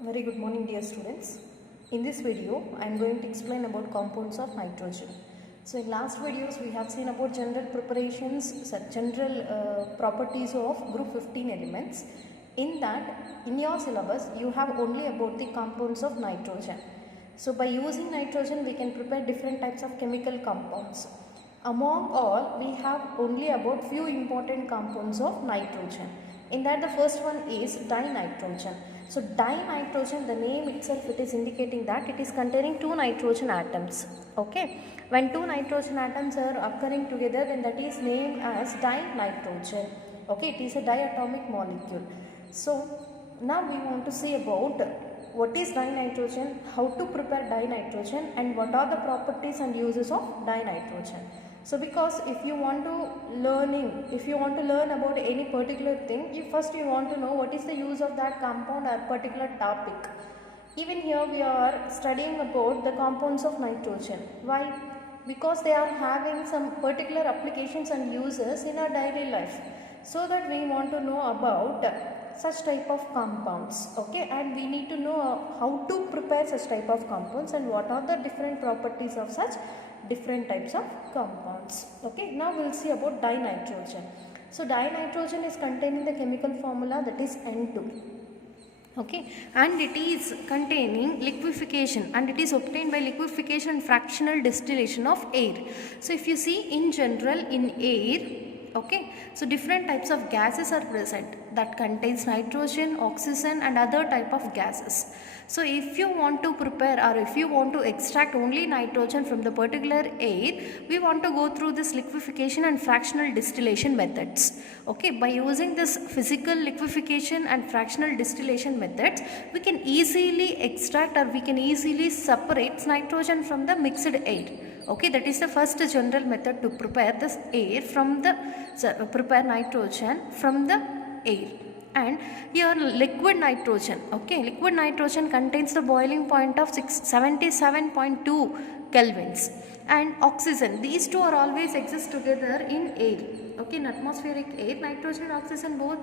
Very good morning dear students. In this video I am going to explain about compounds of nitrogen. So in last videos we have seen about general preparations, general properties of group 15 elements. In that, in your syllabus you have only about the compounds of nitrogen. So by using nitrogen we can prepare different types of chemical compounds. Among all, we have only about few important compounds of nitrogen. In that the first one is dinitrogen. So dinitrogen, the name itself it is indicating that it is containing two nitrogen atoms. Okay, when two nitrogen atoms are occurring together, then that is named as dinitrogen. Okay, it is a diatomic molecule. So now we want to see about what is dinitrogen, how to prepare dinitrogen, and what are the properties and uses of dinitrogen. So because if you want to learn about any particular thing, you want to know what is the use of that compound or particular topic. Even here we are studying about the compounds of nitrogen. Why? Because they are having some particular applications and uses in our daily life. So that we want to know about such type of compounds. Okay, and we need to know how to prepare such type of compounds and what are the different properties of such different types of compounds. Okay, now we will see about dinitrogen. So dinitrogen is contained in the chemical formula that is N2. Okay, and it is containing liquefaction, and it is obtained by liquefaction and fractional distillation of air. So if you see in general in air, okay, so different types of gases are present that contains nitrogen, oxygen and other type of gases. So if you want to prepare or if you want to extract only nitrogen from the particular air, we want to go through this liquefaction and fractional distillation methods. Okay, by using this physical liquefaction and fractional distillation methods, we can easily extract or we can easily separate nitrogen from the mixed air. Okay, that is the first general method to prepare this air from the prepare nitrogen from the air. And here liquid nitrogen, okay, liquid nitrogen contains the boiling point of 77.2 kelvins, and oxygen, these two are always exist together in air. Okay, in atmospheric air, nitrogen and oxygen both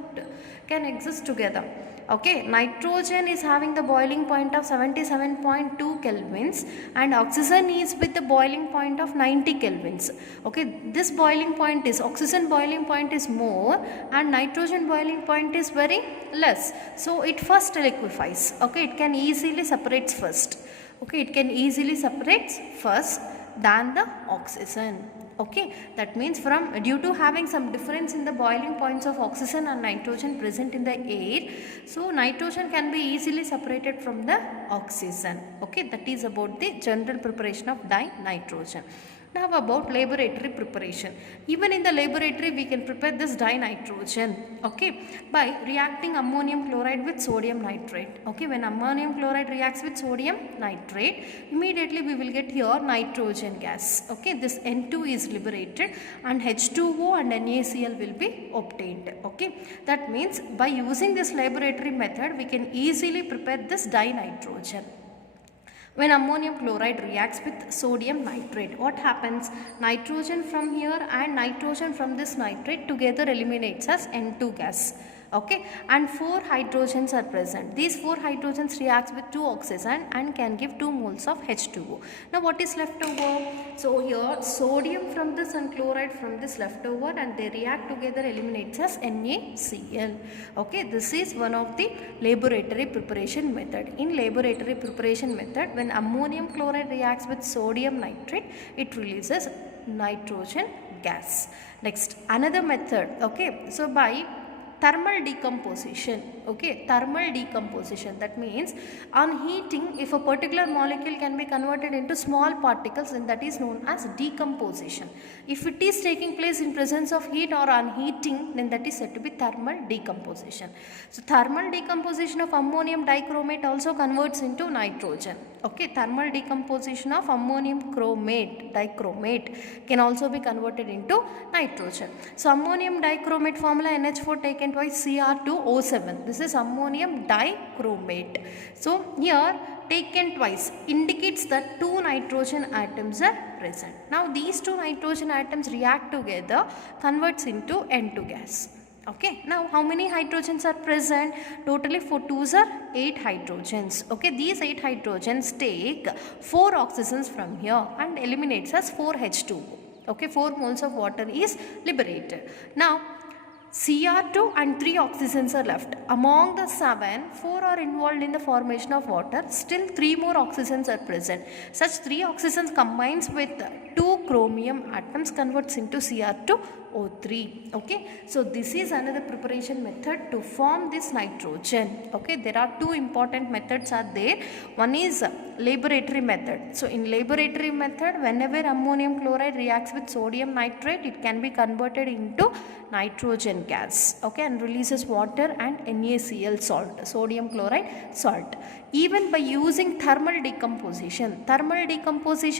can exist together. Okay, nitrogen is having the boiling point of 77.2 kelvins and oxygen is with the boiling point of 90 kelvins. Okay, this boiling point is, oxygen boiling point is more and nitrogen boiling point is very less. So it first liquefies. Okay, it can easily separates first. Okay, it can easily separates first than the oxygen. Okay, that means from due to having some difference in the boiling points of oxygen and nitrogen present in the air, so nitrogen can be easily separated from the oxygen. Okay, that is about the general preparation of dinitrogen. Now about laboratory preparation. Even in the laboratory we can prepare this dinitrogen, okay, by reacting ammonium chloride with sodium nitrate. Okay, when ammonium chloride reacts with sodium nitrate, immediately we will get here nitrogen gas. Okay, this N2 is liberated and H2O and NaCl will be obtained. Okay, that means by using this laboratory method we can easily prepare this dinitrogen. When ammonium chloride reacts with sodium nitrate, what happens? Nitrogen from here and nitrogen from this nitrate together eliminates as N2 gas. Okay, and 4 hydrogens are present. These 4 hydrogens reacts with 2 oxygen and can give 2 moles of H2O. Now what is left over? So here sodium from this and chloride from this left over and they react together eliminates as NaCl. Okay, this is one of the laboratory preparation method. In laboratory preparation method, when ammonium chloride reacts with sodium nitrate, it releases nitrogen gas. Next, another method. Okay, so by thermal decomposition. Okay, thermal decomposition, that means on heating, if a particular molecule can be converted into small particles, then that is known as decomposition. If it is taking place in presence of heat or on heating, then that is said to be thermal decomposition. So thermal decomposition of ammonium dichromate also converts into nitrogen. Okay, thermal decomposition of ammonium dichromate can also be converted into nitrogen. So ammonium dichromate formula NH4 taken twice Cr2O7. This is ammonium dichromate. So here taken twice indicates that 2 nitrogen atoms are present. Now these 2 nitrogen atoms react together, converts into N2 gas. Okay, now how many hydrogens are present? Totally for 2s are 8 hydrogens. Okay, these 8 hydrogens take 4 oxygens from here and eliminates as 4H2O. Okay, 4 moles of water is liberated. Now Cr2 and 3 oxygens are left. Among the 7, 4 are involved in the formation of water. Still 3 more oxygens are present. Such 3 oxygens combines with 2 chromium atoms converts into Cr2O3. Okay, so this is another preparation method to form this nitrogen. Okay, there are 2 important methods are there. One is laboratory method. So in laboratory method, whenever ammonium chloride reacts with sodium nitrate, it can be converted into nitrogen gas, okay, and releases water and NaCl salt, sodium chloride salt. Even by using thermal decomposition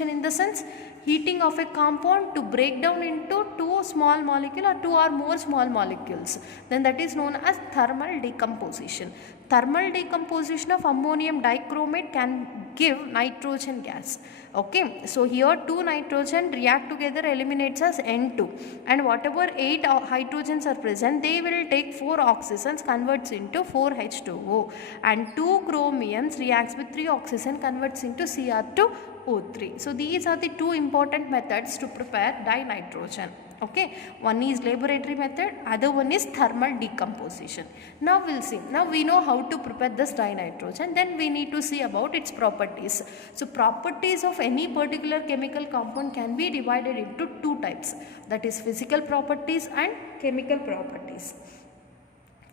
in the sense heating of a compound to break down into 2 small molecule or 2 or more small molecules, then that is known as thermal decomposition. Thermal decomposition of ammonium dichromate can give nitrogen gas. Okay, so here 2 nitrogen react together, eliminates as N2, and whatever 8 hydrogens are present, they will take 4 oxygens, converts into 4H2O, and 2 chromiums reacts with 3 oxygen, converts into Cr2O3. So these are the 2 important methods to prepare dinitrogen. Okay, one is laboratory method, other one is thermal decomposition. Now we'll see. Now we know how to prepare this dinitrogen, then we need to see about its properties. So properties of any particular chemical compound can be divided into 2 types, that is physical properties and chemical properties.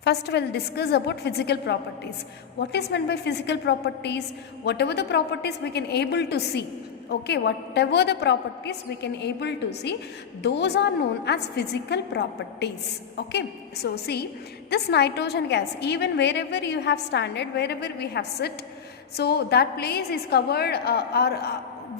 First we will discuss about physical properties. What is meant by physical properties? Whatever the properties we can able to see. Okay, whatever the properties we can able to see, those are known as physical properties. Okay, so see this nitrogen gas, even wherever you have standed, wherever we have sit, so that place is covered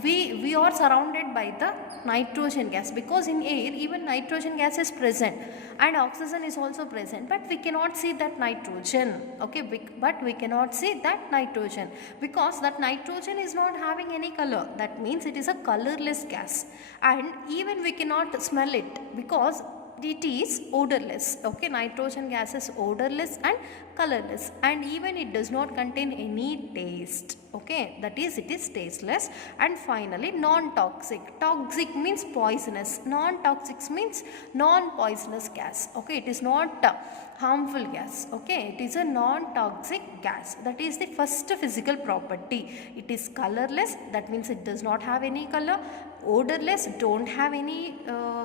we are surrounded by the nitrogen gas, because in air even nitrogen gas is present and oxygen is also present, but we cannot see that nitrogen. Okay, but we cannot see that nitrogen because that nitrogen is not having any color. That means it is a colorless gas, and even we cannot smell it because it is odorless. Okay, nitrogen gas is odorless and colorless, and even it does not contain any taste. Okay, that is, it is tasteless. And finally, non-toxic. Toxic means poisonous, non-toxic means non-poisonous gas. Okay, it is not harmful gas. Okay, it is a non-toxic gas. That is the first physical property. It is colorless, that means it does not have any color, odorless, don't have any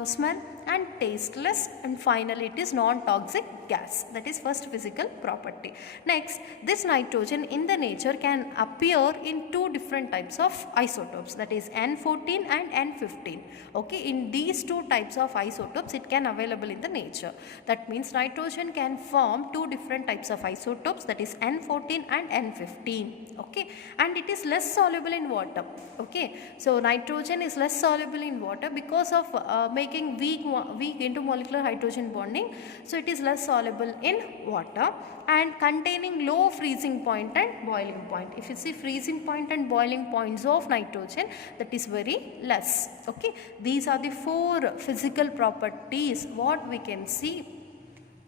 smell, and tasteless, and finally it is non-toxic gas. That is first physical property. Next, this nitrogen in the nature can appear in 2 different types of isotopes, that is N14 and N15. Okay, in these 2 types of isotopes it can available in the nature. That means nitrogen can form 2 different types of isotopes, that is N14 and N15. Okay, and it is less soluble in water. Okay, so nitrogen is less soluble in water because of making weak intermolecular hydrogen bonding, so it is less soluble in water, and containing low freezing point and boiling point. If you see freezing point and boiling points of nitrogen, that is very less. Okay, these are the 4 physical properties what we can see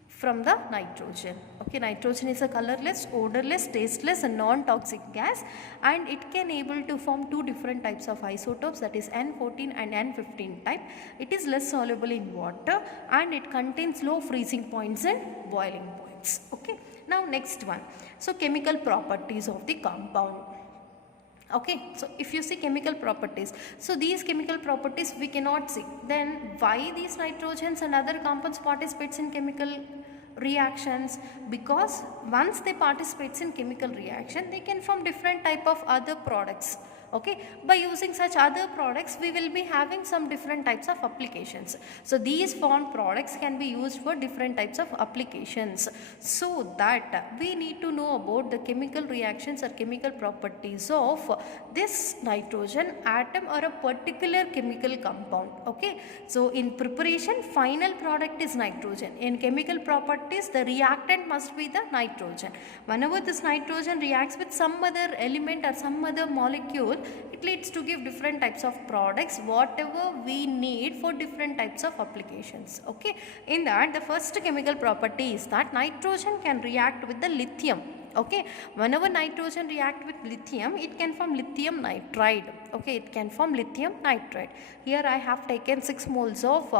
from the nitrogen. Okay, nitrogen is a colorless, odorless, tasteless and non-toxic gas, and it can able to form 2 different types of isotopes, that is N14 and N15 type. It is less soluble in water and it contains low freezing points and boiling points. Okay, now next one. So chemical properties of the compound. Okay, so if you see chemical properties, so these chemical properties we cannot see, then why these nitrogens and other compounds participates in chemical reactions? Because once they participates in chemical reaction, they can form different type of other products. Okay, by using such other products we will be having some different types of applications. So these formed products can be used for different types of applications. So that we need to know about the chemical reactions or chemical properties of this nitrogen atom or a particular chemical compound. Okay, so in preparation final product is nitrogen. In chemical properties the reactant must be the nitrogen. Whenever this nitrogen reacts with some other element or some other molecule, it leads to give different types of products whatever we need for different types of applications. Okay, in that the first chemical property is that nitrogen can react with the lithium. Okay, whenever nitrogen react with lithium, it can form lithium nitride. Okay, it can form lithium nitride. Here I have taken 6 moles of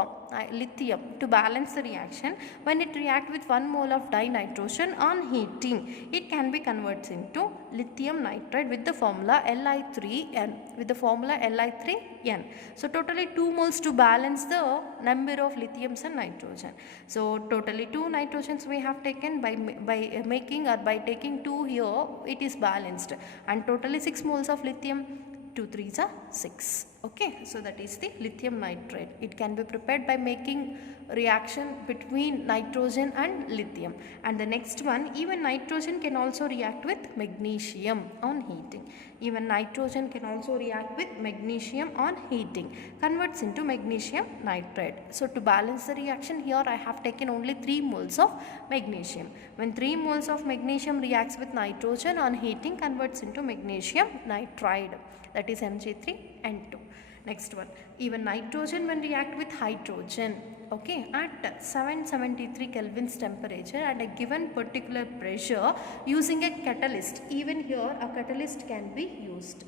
lithium to balance the reaction. When it react with 1 mole of dinitrogen on heating, it can be converted into lithium nitride with the formula Li3n, with the formula Li3n. So totally 2 moles to balance the number of lithiums and nitrogen. So totally 2 nitrogens we have taken by making or by taking 2 here, it is balanced, and totally 6 moles of lithium, 2 3s are 6. Okay, so that is the lithium nitride. It can be prepared by making reaction between nitrogen and lithium. And the next one, even nitrogen can also react with magnesium on heating. Even nitrogen can also react with magnesium on heating, converts into magnesium nitride. So to balance the reaction, here I have taken only 3 moles of magnesium. When 3 moles of magnesium reacts with nitrogen on heating, converts into magnesium nitride, that is Mg3N2. Next one, even nitrogen when react with hydrogen, okay, at 773 Kelvin's temperature at a given particular pressure using a catalyst. Even here a catalyst can be used.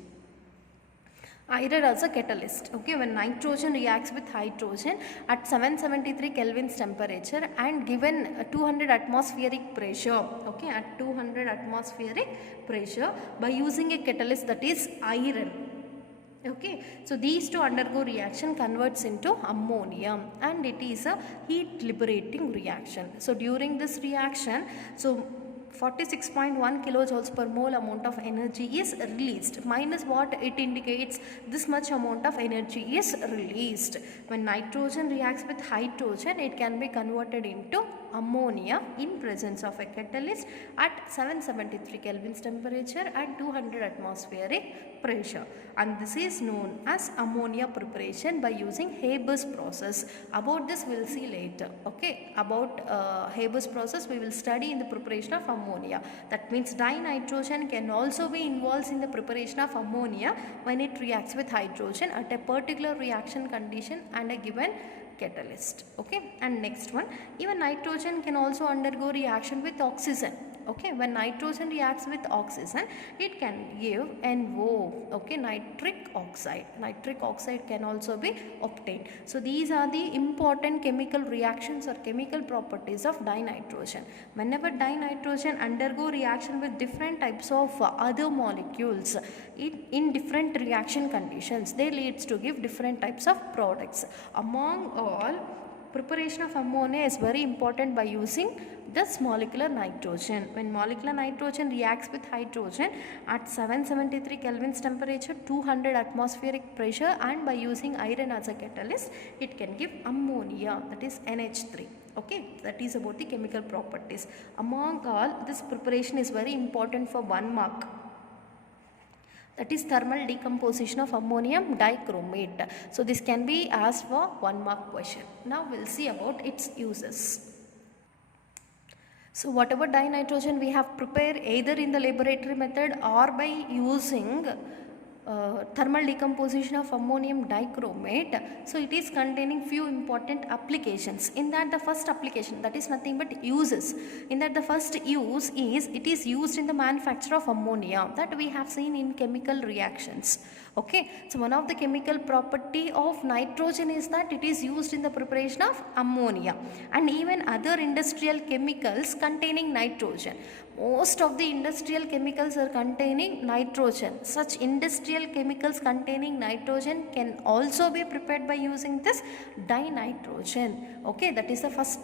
Iron as a catalyst. Okay, when nitrogen reacts with hydrogen at 773 Kelvin's temperature and given 200 atmospheric pressure, okay, at 200 atmospheric pressure by using a catalyst, that is iron. Okay, so these two undergo reaction, converts into ammonia, and it is a heat liberating reaction. So during this reaction, so 46.1 kilojoules per mole amount of energy is released, minus what it indicates, this much amount of energy is released. When nitrogen reacts with hydrogen, it can be converted into ammonia in presence of a catalyst at 773 Kelvin's temperature and 200 atmospheric pressure, and this is known as ammonia preparation by using Haber's process. About this we will see later. Okay, about Haber's process we will study in the preparation of ammonia. That means dinitrogen can also be involved in the preparation of ammonia when it reacts with hydrogen at a particular reaction condition and a given catalyst. Okay, and next one, even nitrogen can also undergo reaction with oxygen. Okay, when nitrogen reacts with oxygen, it can give NO, okay, nitric oxide. Nitric oxide can also be obtained. So these are the important chemical reactions or chemical properties of dinitrogen. Whenever dinitrogen undergo reaction with different types of other molecules in different reaction conditions, they leads to give different types of products. Among all, preparation of ammonia is very important by using this molecular nitrogen. When molecular nitrogen reacts with hydrogen at 773 Kelvin's temperature, 200 atmospheric pressure, and by using iron as a catalyst, it can give ammonia, that is NH3. Okay, that is about the chemical properties. Among all, this preparation is very important for 1 mark. That is thermal decomposition of ammonium dichromate. So this can be asked for 1 mark question. Now we will see about its uses. So whatever dinitrogen we have prepared either in the laboratory method or by using thermal decomposition of ammonium dichromate, so it is containing few important applications. In that the first application, that is nothing but uses. In that the first use is, it is used in the manufacture of ammonia, that we have seen in chemical reactions. Okay, so one of the chemical property of nitrogen is that it is used in the preparation of ammonia and even other industrial chemicals containing nitrogen. Most of the industrial chemicals are containing nitrogen. Such industrial chemicals containing nitrogen can also be prepared by using this dinitrogen. Okay, that is the first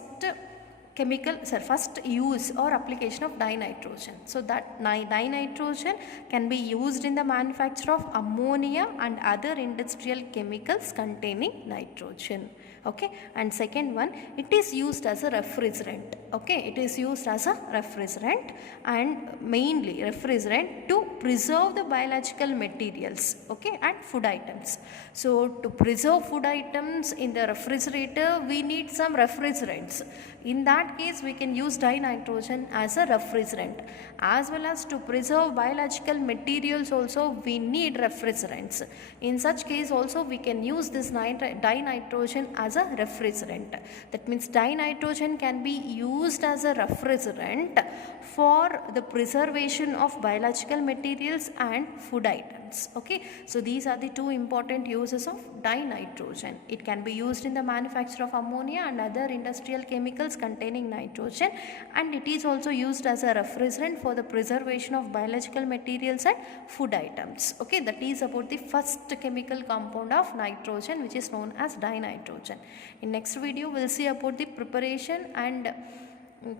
first use or application of dinitrogen. So that dinitrogen can be used in the manufacture of ammonia and other industrial chemicals containing nitrogen. Okay, and second one, it is used as a refrigerant. Okay, it is used as a refrigerant, and mainly refrigerant to preserve the biological materials, okay, and food items. So to preserve food items in the refrigerator, we need some refrigerants. In that case, we can use dinitrogen as a refrigerant. As well as to preserve biological materials also, we need refrigerants. In such case also, we can use this dinitrogen as a refrigerant. That means dinitrogen can be used as a refrigerant for the preservation of biological materials and food items. Okay, so these are the two important uses of dinitrogen. It can be used in the manufacture of ammonia and other industrial chemicals containing nitrogen, and it is also used as a refrigerant for the preservation of biological materials and food items. Okay, that is about the first chemical compound of nitrogen, which is known as dinitrogen. In next video, we will see about the preparation and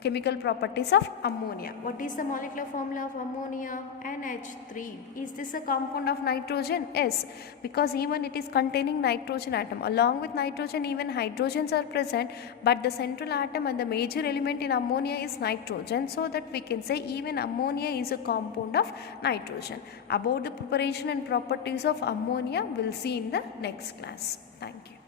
chemical properties of ammonia. What is the molecular formula of ammonia? NH3. Is this a compound of nitrogen? Yes, because even it is containing nitrogen atom. Along with nitrogen, even hydrogens are present, but the central atom and the major element in ammonia is nitrogen, so that we can say even ammonia is a compound of nitrogen. About the preparation and properties of ammonia, we'll see in the next class. Thank you.